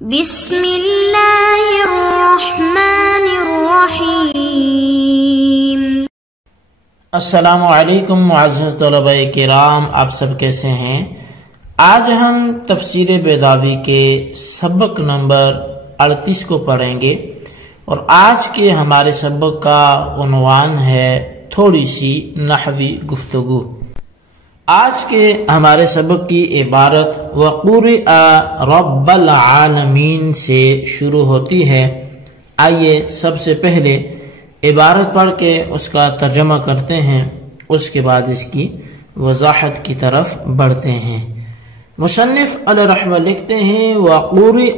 بسم اللہ الرحمن الرحیم۔ السلام علیکم معزز طلباء کرام، آپ سب کیسے ہیں؟ آج ہم تفسیر بیضاوی کے سبق نمبر 38 کو پڑھیں گے، اور آج کے ہمارے سبق کا عنوان ہے تھوڑی سی نحوی گفتگو۔ آج کے ہمارے سبق کی عبارت وَقُرِئَ رَبَّ العالمین سے شروع ہوتی ہے۔ آئیے سب سے پہلے عبارت پڑھ کے اس کا ترجمہ کرتے ہیں، اس کے بعد اس کی وضاحت کی طرف بڑھتے ہیں۔ مصنف علیہ رحمہ لکھتے ہیں وَقُرِئَ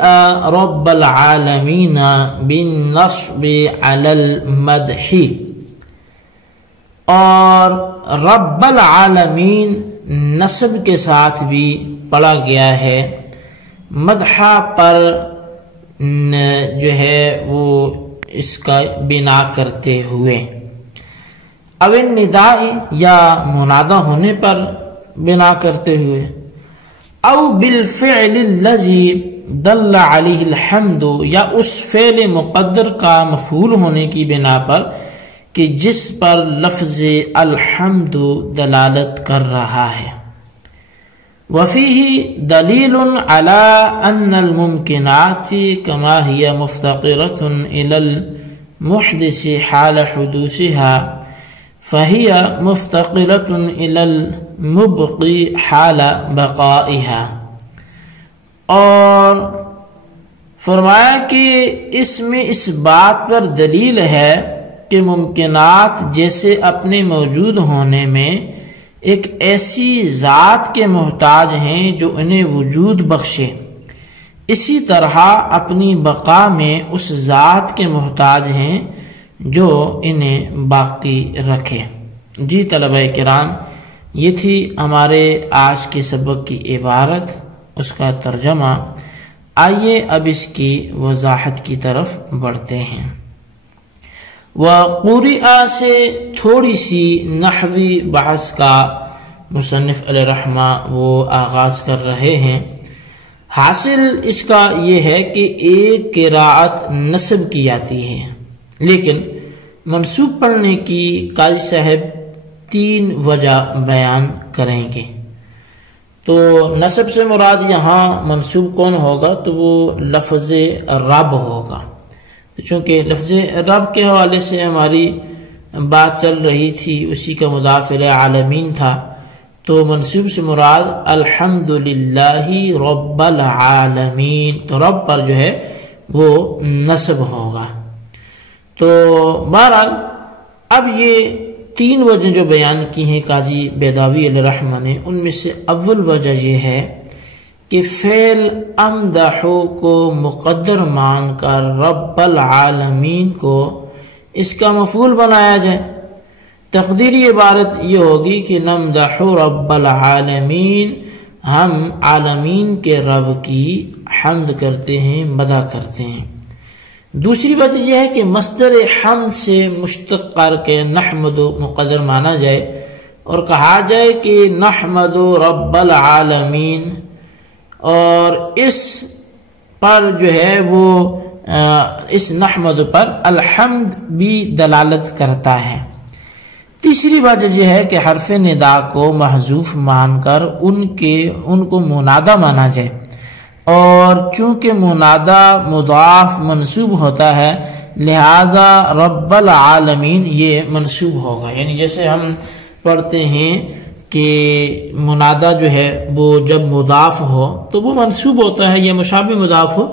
رَبَّ العالمین بِالنَّصْبِ عَلَى الْمَدْحِ، اور رب العالمین نصب کے ساتھ بھی پڑھا گیا ہے، مدحہ پر جو ہے وہ اس کا بنا کرتے ہوئے، او النداء یا منادہ ہونے پر بنا کرتے ہوئے، او بالفعل الذی دل علیہ الحمد، یا اس فعل مقدر کا مفعول ہونے کی بنا پر کہ جس پر لفظ الحمد دلالت کر رہا ہے۔ وفیہ دلیل علی ان الممکنات کما ہی مفتقرۃ الی المحدث حال حدوثها فہی مفتقرۃ الی المبقی حال بقائها۔ اور فرمایا کہ اس میں اس بات پر دلیل ہے کہ ممکنات جیسے اپنے موجود ہونے میں ایک ایسی ذات کے محتاج ہیں جو انہیں وجود بخشے، اسی طرح اپنی بقا میں اس ذات کے محتاج ہیں جو انہیں باقی رکھے۔ جی طلبہ کرام، یہ تھی ہمارے آج کے سبق کی عبارت، اس کا ترجمہ۔ آئیے اب اس کی وضاحت کی طرف بڑھتے ہیں۔ وَقُرِئَ سے تھوڑی سی نحوی بحث کا مصنف علیہ رحمہ وہ آغاز کر رہے ہیں۔ حاصل اس کا یہ ہے کہ ایک قراءت نصب کی جاتی ہے، لیکن منصوب پڑھنے کی قاضی صاحب 3 وجہ بیان کریں گے۔ تو نصب سے مراد یہاں منصوب کون ہوگا؟ تو وہ لفظ رب ہوگا، چونکہ لفظ رب کے حوالے سے ہماری بات چل رہی تھی، اسی کا مضاف الیہ عالمین تھا، تو منصوب سے مراد الحمدللہ رب العالمین، تو رب پر جو ہے وہ نصب ہوگا۔ تو بہرحال اب یہ 3 وجہ جو بیان کی ہیں قاضی بیضاوی علیہ رحمہ نے، ان میں سے اول وجہ یہ ہے کہ فعل امدحو کو مقدر مان کر رب العالمین کو اس کا مفعول بنایا جائے۔ تقدیری عبارت یہ ہوگی کہ نمدحو رب العالمین، ہم عالمین کے رب کی حمد کرتے ہیں، مدح کرتے ہیں۔ دوسری وجہ یہ ہے کہ مصدر حمد سے مشتق کر کے نحمد مقدر مانا جائے اور کہا جائے کہ نحمد رب العالمین، اور اس پر جو ہے وہ اس نحمد پر الحمد بھی دلالت کرتا ہے۔ تیسری وجہ یہ ہے کہ حرف ندا کو محذوف مان کر ان کو منادہ مانا جائے، اور چونکہ منادہ مضاف منصوب ہوتا ہے لہذا رب العالمین یہ منصوب ہوگا۔ یعنی جیسے ہم پڑھتے ہیں کہ منادہ جو ہے وہ جب مضاف ہو تو وہ منصوب ہوتا ہے، یا مشابہ مضاف ہو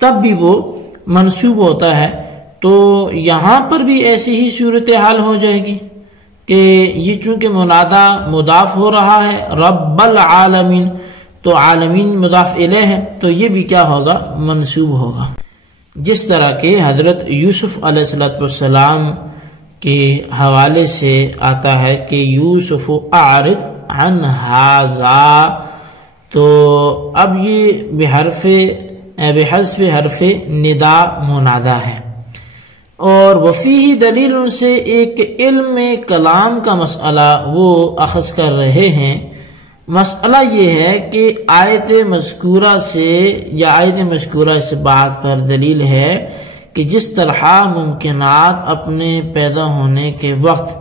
تب بھی وہ منصوب ہوتا ہے، تو یہاں پر بھی ایسی ہی صورتحال ہو جائے گی کہ یہ چونکہ منادہ مضاف ہو رہا ہے رب العالمین، تو عالمین مضاف الیہ ہے، تو یہ بھی کیا ہوگا؟ منصوب ہوگا۔ جس طرح کہ حضرت یوسف علیہ السلام کے حوالے سے آتا ہے کہ یوسف اعرض عن ھذا، تو اب یہ بحذف حرف ندا منادہ ہے۔ اور وفیہ دلیل سے ایک علم کلام کا مسئلہ وہ اخذ کر رہے ہیں، مسئلہ یہ ہے کہ آیت مذکورہ سے یا آیت مذکورہ اس بات پر دلیل ہے کہ جس طرح ممکنات اپنے پیدا ہونے کے وقت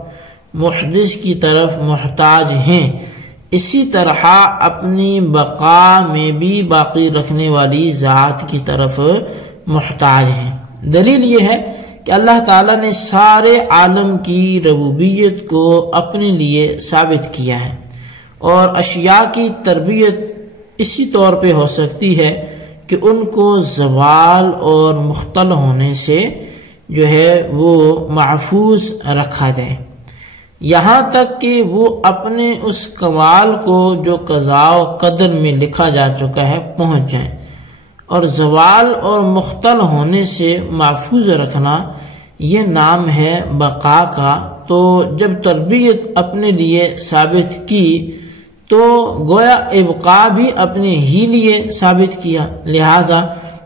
محدث کی طرف محتاج ہیں، اسی طرح اپنی بقا میں بھی باقی رکھنے والی ذات کی طرف محتاج ہیں۔ دلیل یہ ہے کہ اللہ تعالیٰ نے سارے عالم کی ربوبیت کو اپنے لیے ثابت کیا ہے، اور اشیاء کی تربیت اسی طور پہ ہو سکتی ہے کہ ان کو زوال اور مختل ہونے سے جو ہے وہ محفوظ رکھا جائے، یہاں تک کہ وہ اپنے اس کمال کو جو قضاء و قدر میں لکھا جا چکا ہے پہنچ جائیں۔ اور زوال اور مختل ہونے سے محفوظ رکھنا یہ نام ہے بقا کا۔ تو جب تربیت اپنے لیے ثابت کی تو گویا ابقاء بھی اپنے ہی لیے ثابت کیا، لہذا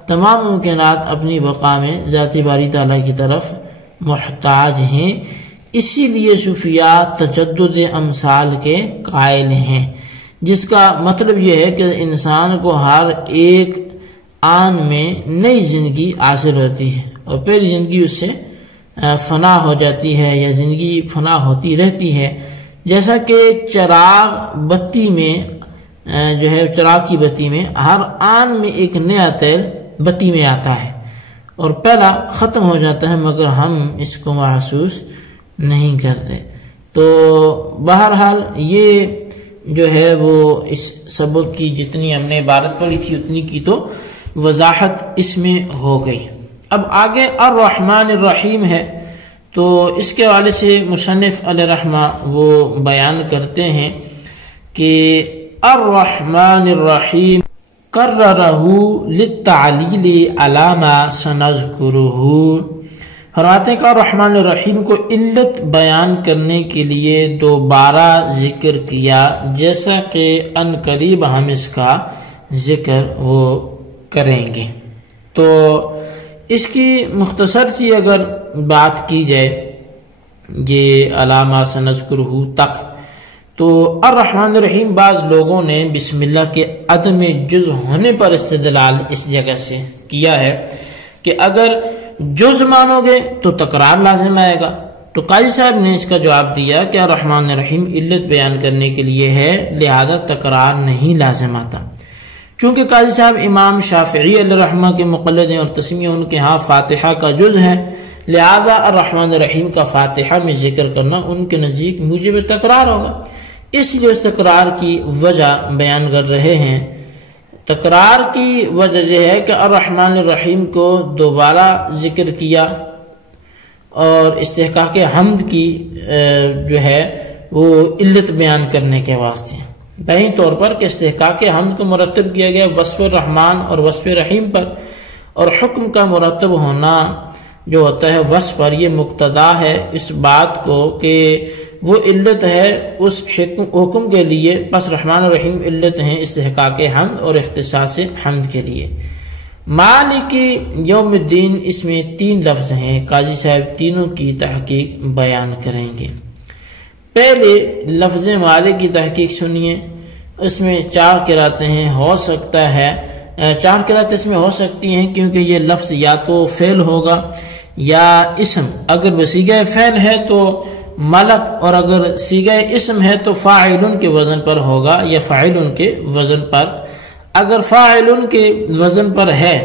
تمام ممکنات اپنی بقا میں ذات باری تعالیٰ کی طرف محتاج ہیں۔ اسی لیے صوفیاء تجدد امثال کے قائل ہیں، جس کا مطلب یہ ہے کہ انسان کو ہر ایک آن میں نئی زندگی حاصل ہوتی ہے، اور پہلی زندگی اس سے فنا ہو جاتی ہے یا زندگی فنا ہوتی رہتی ہے، جیسا کہ چراغ بتی میں جو ہے چراغ کی بتی میں ہر آن میں ایک نیا تیل بتی میں آتا ہے اور پہلا ختم ہو جاتا ہے، مگر ہم اس کو محسوس نہیں کرتے۔ تو بہرحال یہ جو ہے وہ اس سبق کی جتنی ہم نے عبارت پڑھی تھی اتنی کی تو وضاحت اس میں ہو گئی۔ اب آگے الرحمن الرحیم ہے، تو اس کے حوالے سے مصنف علیہ رحمہ وہ بیان کرتے ہیں کہ الرحمن الرحیم قررہ للتعلیل علی ما سنذکرہ، فرماتے ہیں کہ الرحمن الرحیم کو علت بیان کرنے کے لیے دوبارہ ذکر کیا، جیسا کہ ان قریب ہم اس کا ذکر وہ کریں گے۔ تو اس کی مختصر سی اگر بات کی جائے یہ علامہ سنذکرہ تک، تو الرحمن الرحیم بعض لوگوں نے بسم اللہ کے عدم جز ہونے پر استدلال اس جگہ سے کیا ہے کہ اگر جز مانو گے تو تکرار لازم آئے گا۔ تو قاضی صاحب نے اس کا جواب دیا کہ الرحمن الرحیم علت بیان کرنے کے لیے ہے، لہذا تکرار نہیں لازم آتا۔ چونکہ قاضی صاحب امام شافعی علیہ رحمہ کے مقلد ہیں اور تسمیہ ان کے ہاں فاتحہ کا جز ہے، لہذا الرحمن الرحیم کا فاتحہ میں ذکر کرنا ان کے نزدیک موجب تکرار ہوگا، اس لیے اس تکرار کی وجہ بیان کر رہے ہیں۔ تکرار کی وجہ یہ ہے کہ الرحمن الرحیم کو دوبارہ ذکر کیا اور استحقاق حمد کی جو ہے وہ علت بیان کرنے کے واسطے، بہین طور پر کہ استحقاق حمد کو مرتب کیا گیا وصف الرحمن اور وصف رحیم پر، اور حکم کا مرتب ہونا جو ہوتا ہے وصف پر، یہ مقتضا ہے اس بات کو کہ وہ علت ہے اس حکم کے لیے، پس رحمان الرحیم علت ہیں استحقاق حمد اور اختصاص حمد کے لیے۔ مالک یوم الدین اس میں 3 لفظ ہیں، قاضی صاحب تینوں کی تحقیق بیان کریں گے۔ پہلے لفظ مالک کی تحقیق سنیے، اس میں 4 قراتیں ہیں، ہو سکتا ہے 4 قراتیں اس میں ہو سکتی ہیں کیونکہ یہ لفظ یا تو فعل ہوگا یا اسم، اگر بصیغہ فعل ہے تو ملک، اور اگر صیغہ اسم ہے تو فاعلن کے وزن پر ہوگا یا فاعلن کے وزن پر۔ اگر فاعلن کے وزن پر ہے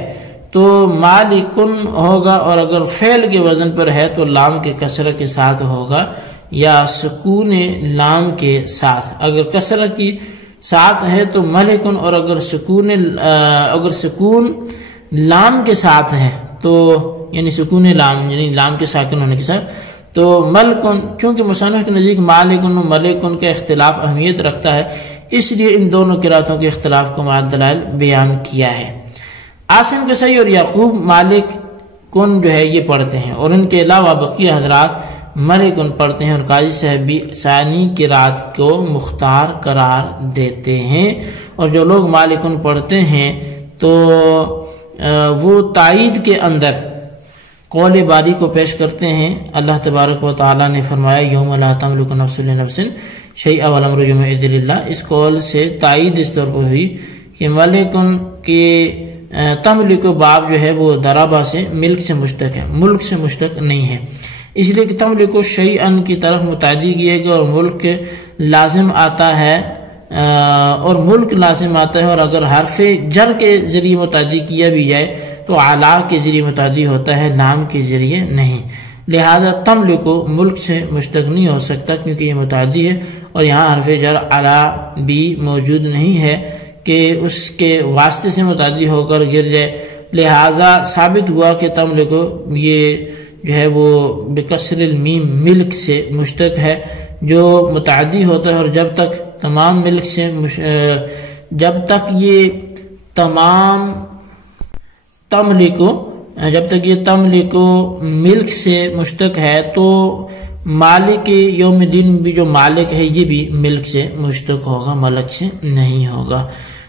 تو مالکن ہوگا، اور اگر فعل کے وزن پر ہے تو لام کے کسرہ کے ساتھ ہوگا یا سکون لام کے ساتھ۔ اگر کسرہ کی ساتھ ہے تو ملکن، اور اگر سکون لام کے ساتھ ہے تو یعنی سکون لام یعنی لام کے ساکن ہونے کے ساتھ تو ملکن۔ چونکہ مصنف کے نزدیک مالکن و ملکن کا اختلاف اہمیت رکھتا ہے، اس لیے ان دونوں قراتوں کے اختلاف کو مع دلائل بیان کیا ہے۔ عاصم کے صحیح اور یعقوب مالک کن جو ہے یہ پڑھتے ہیں، اور ان کے علاوہ بقیہ حضرات ملکن پڑھتے ہیں، اور قاضی صاحب بھی ثانی قرات کو مختار قرار دیتے ہیں۔ اور جو لوگ مالکن پڑھتے ہیں تو وہ تائید کے اندر قول باری کو پیش کرتے ہیں۔ اللہ تبارک و تعالی نے فرمایا یوم لا تملک نفس لنفس شیء والامر یومئذ للہ، اس قول سے تائید اس طور پر ہوئی کہ ملکن کے تملک باب جو ہے وہ ضربہ سے ملک سے مشتق ہے، ملک سے مشتق نہیں ہے، اس لیے کہ تملک شیئن کی طرف متعدی کیے گا اور ملک لازم آتا ہے، اور ملک لازم آتا ہے، اور اگر حرف جر کے ذریعے متعدی کیا بھی جائے تو علا کے ذریعے متعدی ہوتا ہے، لام کے ذریعے نہیں، لہذا تملک ملک سے مشتق نہیں ہو سکتا کیونکہ یہ متعدی ہے، اور یہاں حرف جر علا بھی موجود نہیں ہے کہ اس کے واسطے سے متعدی ہو کر گر جائے، لہذا ثابت ہوا کہ تملک یہ جو ہے وہ بکسر المیم ملک سے مشتق ہے جو متعدی ہوتا ہے، اور جب تک تمام ملک سے جب تک یہ تملک ملک سے مشتق ہے تو مالک یوم الدین بھی جو مالک ہے یہ بھی ملک سے مشتق ہوگا، ملک سے نہیں ہوگا۔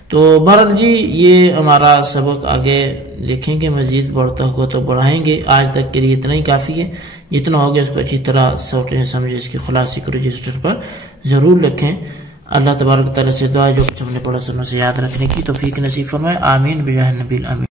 تو بہرحال جی یہ ہمارا سبق آگے دیکھیں گے، مزید بڑھتا ہوا تو بڑھائیں گے، آج تک کے لیے اتنا ہی کافی ہے، جتنا ہو گیا اس کو اچھی طرح سوچیں سمجھیں، اس کی خلاصے کو رجسٹر پر ضرور رکھیں۔ اللہ تبارک تعالیٰ سے دعا جو کچھ ہم نے پڑھا سنوں سے یاد رکھنے کی توفیق نصیب فرمائے، آمین بجاہ النبی الامین۔